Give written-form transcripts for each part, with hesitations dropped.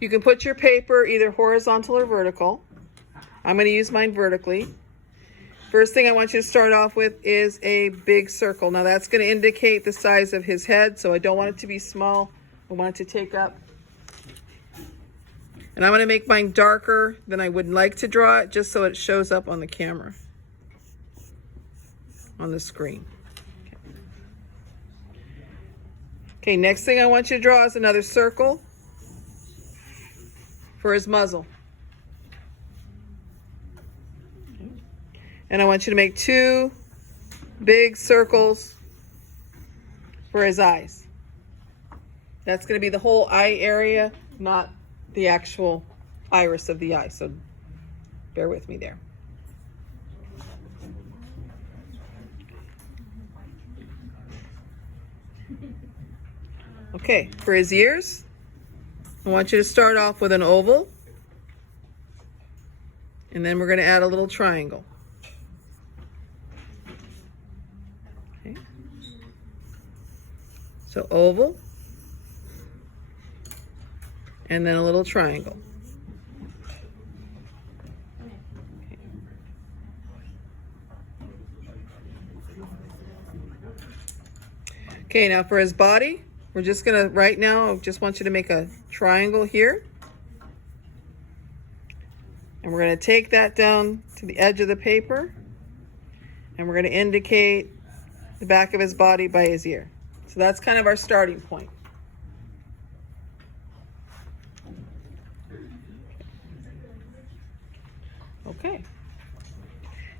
You can put your paper either horizontal or vertical. I'm going to use mine vertically. First thing I want you to start off with is a big circle. Now that's going to indicate the size of his head, so I don't want it to be small. I want it to take up. And I'm going to make mine darker than I would like to draw it, just so it shows up on the camera, on the screen. Okay, next thing I want you to draw is another circle for his muzzle. And I want you to make 2 big circles for his eyes. That's going to be the whole eye area, not the actual iris of the eye. So bear with me there. Okay, for his ears, I want you to start off with an oval. And then we're going to add a little triangle. So oval, and then a little triangle. Okay, now for his body, we're just gonna, right now, I just want you to make a triangle here. And we're gonna take that down to the edge of the paper, and we're gonna indicate the back of his body by his ear. So that's kind of our starting point. Okay.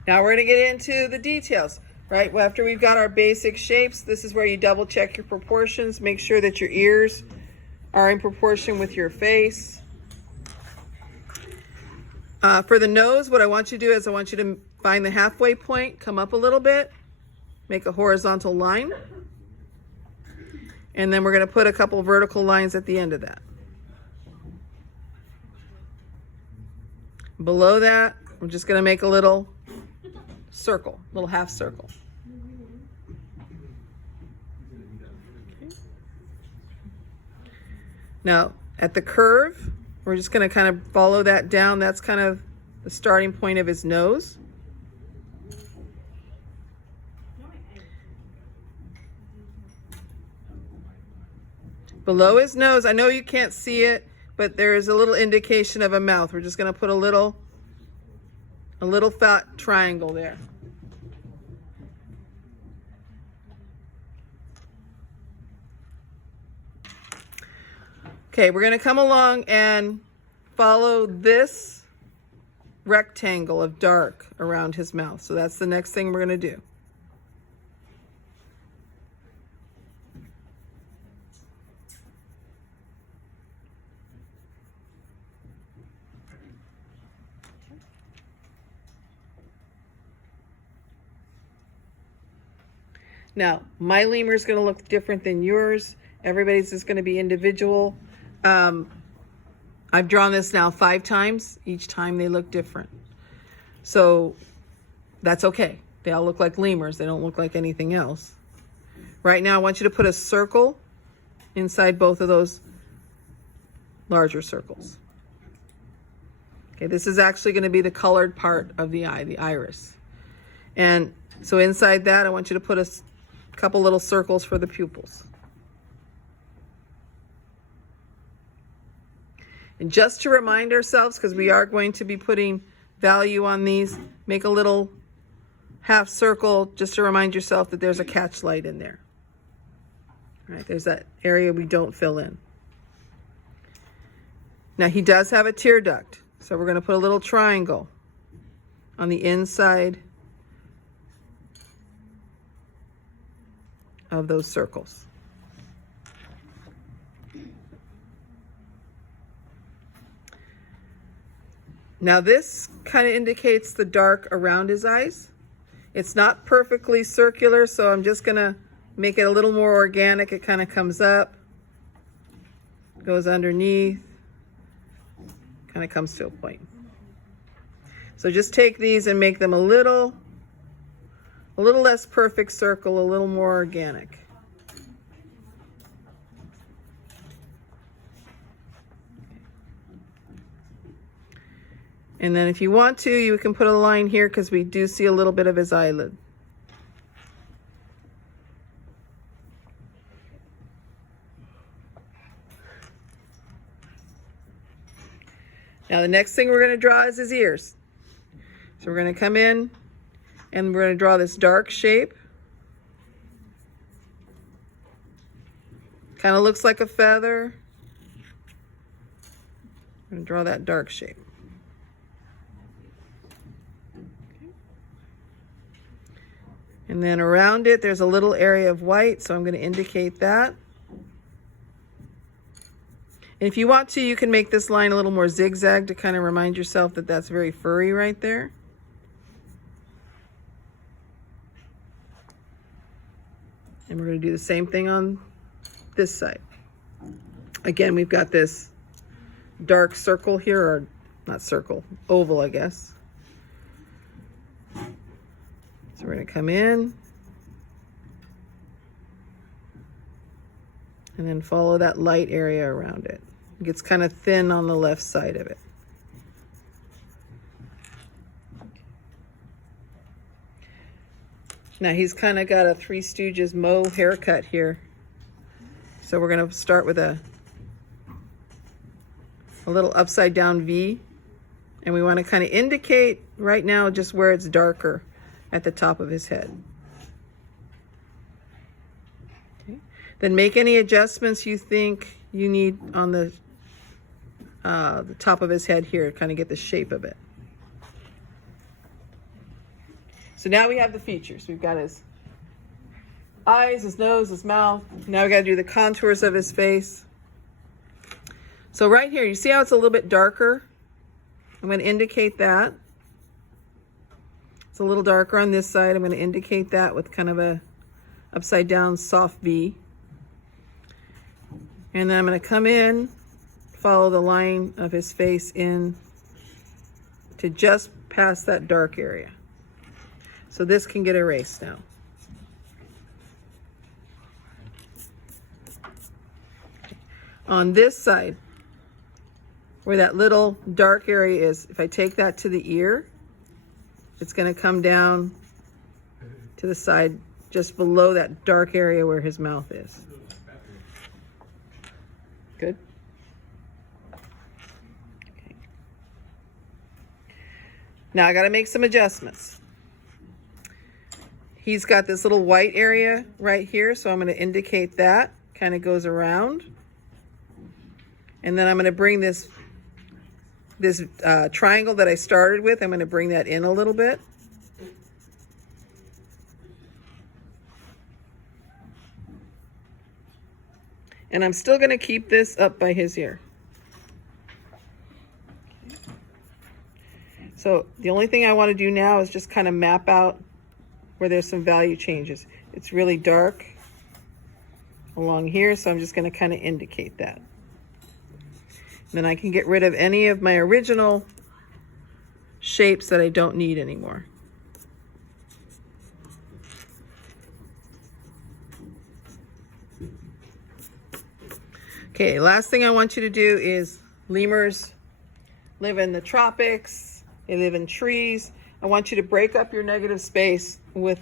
Now we're going to get into the details, right? Well, after we've got our basic shapes, this is where you double check your proportions. Make sure that your ears are in proportion with your face. For the nose, what I want you to do is I want you to find the halfway point, come up a little bit, make a horizontal line. And then we're going to put a couple vertical lines at the end of that. Below that, we're just going to make a little circle, little half circle. Okay. Now, at the curve, we're just going to kind of follow that down. That's kind of the starting point of his nose. Below his nose, I know you can't see it, but there is a little indication of a mouth. We're just going to put a little fat triangle there. Okay, we're going to come along and follow this rectangle of dark around his mouth. So that's the next thing we're going to do. Now, my lemur is going to look different than yours. Everybody's is going to be individual. I've drawn this now 5 times. Each time they look different. So that's okay. They all look like lemurs. They don't look like anything else. Right now, I want you to put a circle inside both of those larger circles. Okay, this is actually going to be the colored part of the eye, the iris. And so inside that, I want you to put a couple little circles for the pupils. And just to remind ourselves, because we are going to be putting value on these, make a little half circle just to remind yourself that there's a catch light in there. All right, there's that area we don't fill in. Now he does have a tear duct, so we're going to put a little triangle on the inside of those circles. Now this kind of indicates the dark around his eyes. It's not perfectly circular, so I'm just gonna make it a little more organic. It kind of comes up, goes underneath, kind of comes to a point. So just take these and make them a little less perfect circle, a little more organic. And then if you want to, you can put a line here because we do see a little bit of his eyelid. Now the next thing we're going to draw is his ears. So we're going to come in and we're going to draw this dark shape. Kind of looks like a feather. I'm going to draw that dark shape. And then around it, there's a little area of white, so I'm going to indicate that. And if you want to, you can make this line a little more zigzag to kind of remind yourself that that's very furry right there. And we're going to do the same thing on this side. Again, we've got this dark circle here, or not circle, oval, I guess. So we're going to come in and then follow that light area around it. It gets kind of thin on the left side of it. Now he's kind of got a Three Stooges Moe haircut here. So we're going to start with a little upside down V. And we want to kind of indicate right now just where it's darker at the top of his head. Okay. Then make any adjustments you think you need on the top of his head here to kind of get the shape of it. So now we have the features. We've got his eyes, his nose, his mouth. Now we got to do the contours of his face. So right here, you see how it's a little bit darker? I'm going to indicate that. It's a little darker on this side. I'm going to indicate that with kind of a upside down soft V. And then I'm going to come in, follow the line of his face in to just past that dark area. So this can get erased now. On this side, where that little dark area is, if I take that to the ear, it's going to come down to the side just below that dark area where his mouth is. Good? Okay. Now I got to make some adjustments. He's got this little white area right here, so I'm going to indicate that. Kind of goes around. And then I'm going to bring this triangle that I started with, I'm going to bring that in a little bit. And I'm still going to keep this up by his ear. So the only thing I want to do now is just kind of map out where there's some value changes. It's really dark along here, so I'm just going to kind of indicate that. Then I can get rid of any of my original shapes that I don't need anymore. Okay, last thing I want you to do is lemurs live in the tropics, they live in trees. I want you to break up your negative space with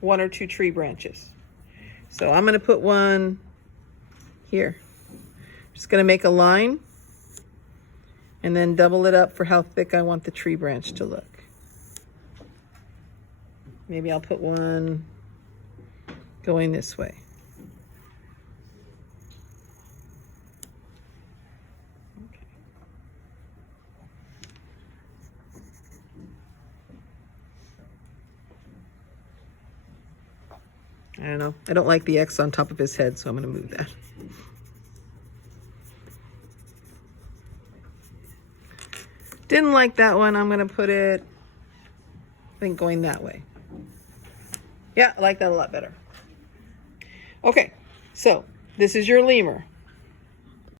1 or 2 tree branches. So I'm going to put one here. Just going to make a line and then double it up for how thick I want the tree branch to look. Maybe I'll put one going this way. I don't know. I don't like the X on top of his head, so I'm going to move that. Didn't like that one. I'm going to put it, I think, going that way. Yeah, I like that a lot better. Okay, so this is your lemur.